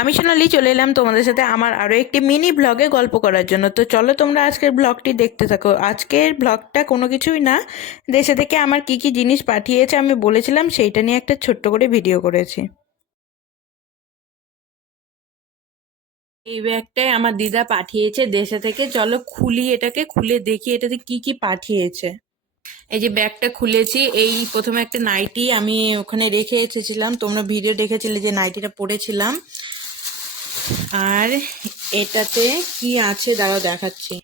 আমি সোনালি চলে এলাম তোমাদের সাথে আমার আরও একটি মিনি ব্লগে গল্প করার জন্য। তো চলো তোমরা আজকের ব্লগটি দেখতে থাকো। আজকের ব্লগটা কোনো কিছুই না। দেশে থেকে আমার কি কি জিনিস পাঠিয়েছে আমি বলেছিলাম, সেইটা নিয়ে একটা ছোট্ট করে ভিডিও করেছি। এই ব্যাগটাই আমার দিদা পাঠিয়েছে দেশে থেকে। চলো খুলি এটাকে, খুলে দেখি এটাতে কি কি পাঠিয়েছে। এই যে ব্যাগটা খুলেছি, এই প্রথমে একটা নাইটি আমি ওখানে রেখে এসেছিলাম। তোমরা ভিডিও দেখেছিলে যে নাইটিটা পরেছিলাম। আর এটাতে কি আছে? দাঁড়াও, দেখাচ্ছি।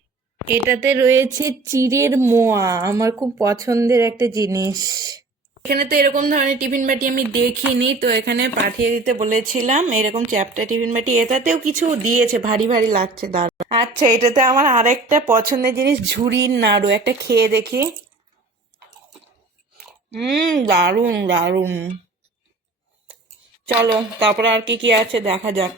এটাতে রয়েছে চিড়ের মোয়া, আমার খুব পছন্দের একটা জিনিস। এখানে তো এরকম ধরনের টিফিন বাটি আমি দেখিনি, তো এখানে পাঠিয়ে দিতে বলেছিলাম। এরকম চ্যাপটা টিফিন বাটি, এটাতেও কিছু দিয়েছে, ভারী ভারী লাগছে দাঁড়া আচ্ছা এটাতে আমার আরেকটা পছন্দের জিনিস, ঝুড়ির নাড়ু, একটা খেয়ে দেখি। হুম দারুণ দারুণ। চলো, তারপরে আর কি কি আছে দেখা যাক।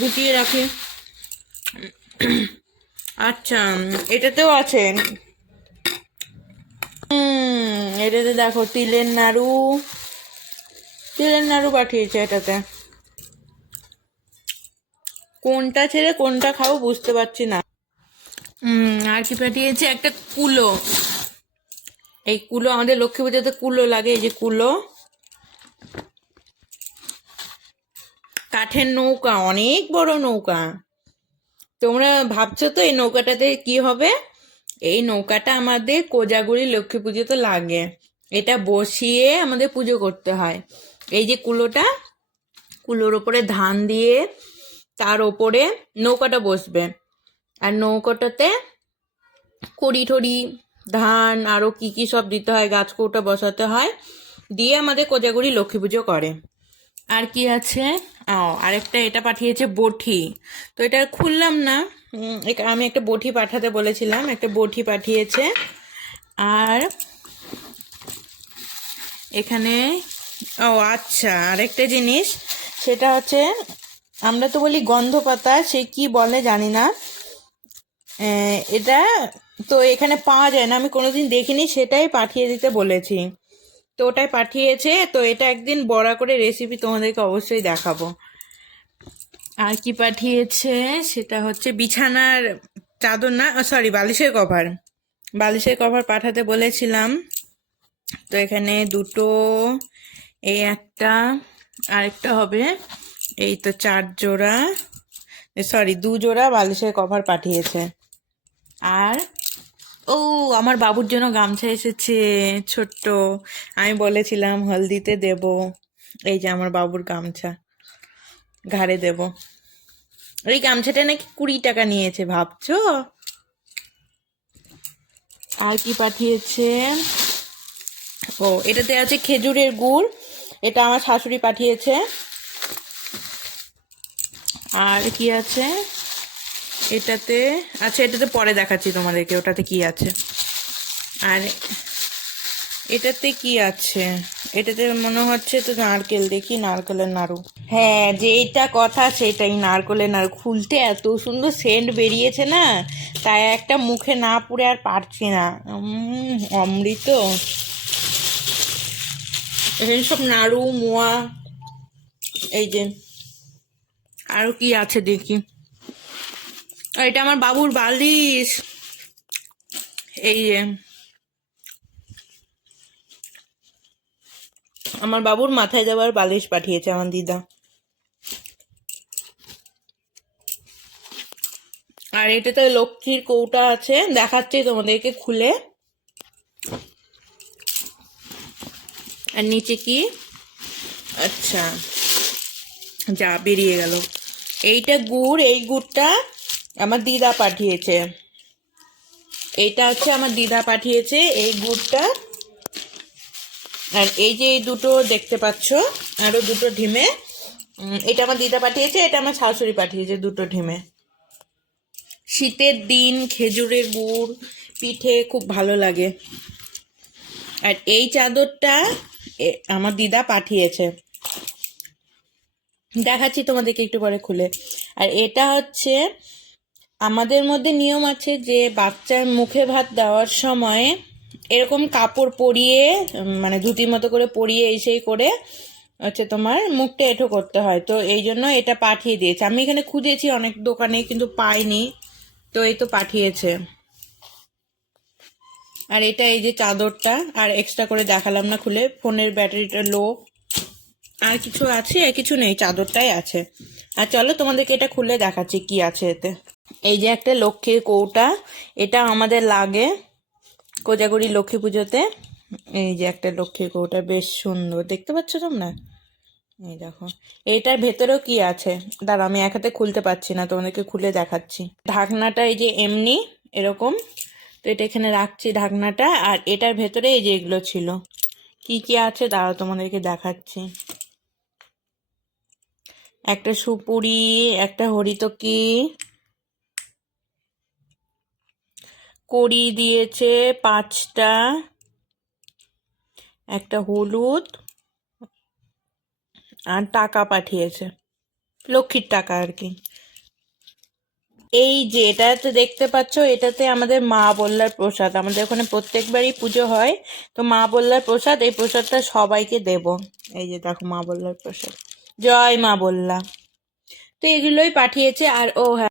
গুটিয়ে রাখি। আচ্ছা এটাতেও আছে। এটাতে দেখো তিলের নাড়ু। তিলের নাড়ু পাঠিয়েছে এটাতে। কোনটা ছেড়ে কোনটা খাব বুঝতে পারছি না। আর কি পাঠিয়েছে? একটা কুলো। এই কুলো আমাদের লক্ষ্মী পুজোতে কুলো লাগে, এই যে কুলো। কাঠের নৌকা, অনেক বড় নৌকা। তোমরা ভাবছ তো এই নৌকাটাতে কি হবে? এই নৌকাটা আমাদের কোজাগুড়ি লক্ষ্মী পুজোতে লাগে। এটা বসিয়ে আমাদের পুজো করতে হয়। এই যে কুলোটা, কুলোর ওপরে ধান দিয়ে তার ওপরে নৌকাটা বসবে। আর নৌকাটাতে কড়ি ঠড়ি, ধান আরও কি কি সব দিতে হয়, গাছ কৌটা বসাতে হয়, দিয়ে আমাদের কোজাগুড়ি লক্ষ্মী পুজো করে। আর কি আছে? ও আরেকটা এটা পাঠিয়েছে বটি তো এটা খুললাম না। আমি একটা বটি পাঠাতে বলেছিলাম, একটা বটি পাঠিয়েছে। আর এখানে, ও আচ্ছা আরেকটা জিনিস, সেটা হচ্ছে, আমরা তো বলি গন্ধ পাতা সে কি বলে জানি না। এটা তো এখানে পাওয়া যায় না, আমি কোনোদিন দেখিনি, সেটাই পাঠিয়ে দিতে বলেছি। তো ওটাই পাঠিয়েছে, তো এটা একদিন বড়া করে রেসিপি তোমাদেরকে অবশ্যই দেখাবো। আর কি পাঠিয়েছে? সেটা হচ্ছে বিছানার চাদর না সরি বালিশের কভার বালিশের কভার পাঠাতে বলেছিলাম। তো এখানে দুটো, এই একটা, আরেকটা হবে, এই তো চার জোড়া। সরি দু জোড়া বালিশের কভার পাঠিয়েছে। আর ও, আমার বাবুর জন্য গামছা এসেছে, ছোট্ট। আমি বলেছিলাম, হলদিতে দেব। এই যে আমার বাবুর গামছা, ঘাড়ে দেব। এই গামছাটা নাকি কুড়ি টাকা নিয়েছে, ভাবছ? আর কি পাঠিয়েছে? ও, এটাতে আছে খেজুরের গুড়, এটা আমার শাশুড়ি পাঠিয়েছে। আর কি আছে? এটাতে আচ্ছা এটাতে পরে দেখাচ্ছি তোমাদেরকে, ওটাতে কি আছে? আর এটাতে কি আছে? এটাতে মনে হচ্ছে তো নারকেল, দেখি নারকেলের নাড়ু। হ্যাঁ যেইটা কথা সেটাই, নারকেলের নাড়ু। খুলতে এত সুন্দর সেন্ট বেরিয়েছে না, তাই একটা মুখে না পুড়ে আর পারছি না। অমৃত। এখানে সব নাড়ু, মোয়া, এই যে। আরও কি আছে দেখি। আর এটা আমার বাবুর বালিশ। এই আমার বাবুর মাথায় দেওয়ার বালিশ পাঠিয়েছে আমার দিদা। আর এটাতে লক্ষ্মীর কৌটা আছে, দেখাচ্ছি তোমাদেরকে খুলে। আর নিচে কি? আচ্ছা যা বেরিয়ে গেল। এইটা গুড়, এই গুড়টা আমার দিদা পাঠিয়েছে। এটা হচ্ছে আমার দিদা পাঠিয়েছে এই গুড়টা। আর এই যে এই দুটো দেখতে পাচ্ছ, আরও দুটো ঢিমে। এটা আমার দিদা পাঠিয়েছে, এটা আমার শাশুড়ি পাঠিয়েছে দুটো ঢিমে। শীতের দিন খেজুরের গুড়, পিঠে খুব ভালো লাগে। আর এই চাদরটা আমার দিদা পাঠিয়েছে। দেখাচ্ছি তোমাদেরকে একটু পরে খুলে। আর এটা হচ্ছে আমাদের মধ্যে নিয়ম আছে যে বাচ্চার মুখে ভাত দেওয়ার সময় এরকম কাপড় পরিয়ে মানে ধুতির মতো করে পরিয়ে এই সেই করে হচ্ছে তোমার মুখটা এঁঠো করতে হয়। তো এই জন্য এটা পাঠিয়ে দিয়েছে। আমি এখানে খুঁজেছি অনেক দোকানে কিন্তু পাইনি। তো এই তো পাঠিয়েছে। আর এটা এই যে চাদরটা, আর এক্সট্রা করে দেখালাম না খুলে, ফোনের ব্যাটারিটা লো আর কিছু আছে? কিছু নেই, চাদরটাই আছে। আর চলো তোমাদেরকে এটা খুলে দেখাচ্ছি কি আছে এতে। এই যে একটা লক্ষ্মীর কৌটা, এটা আমাদের লাগে কোজাগরি লক্ষ্মী পুজোতে। এই যে একটা লক্ষ্মীর কৌটা, বেশ সুন্দর। দেখতে পাচ্ছ তোমরা? এই দেখো। এইটার ভেতরেও কি আছে? দাঁড়া আমি এক হাতে খুলতে পারছি না, তোমাদেরকে খুলে দেখাচ্ছি। ঢাকনাটা এই যে এমনি এরকম, তো এটা এখানে রাখছি ঢাকনাটা। আর এটার ভেতরে এই যে এগুলো ছিল। কি কি আছে? দাঁড়াও, তোমাদেরকে দেখাচ্ছি। একটা সুপুরি, একটা হরিতকি কড়ি দিয়েছে পাঁচটা। একটা হলুদ। আর টাকা পাঠিয়েছে। লক্ষ্মীর টাকা আর কি। এই যে এটাতে দেখতে পাচ্ছ, এটাতে আমাদের মা বল্লার প্রসাদ। আমাদের ওখানে প্রত্যেকবারই পুজো হয়। তো মা বল্লার প্রসাদ, এই প্রসাদটা সবাইকে দেব। এই যে দেখো মা বল্লার প্রসাদ। জয় মা বল্লা। তো এগুলোই পাঠিয়েছে আর ও হ্যাঁ।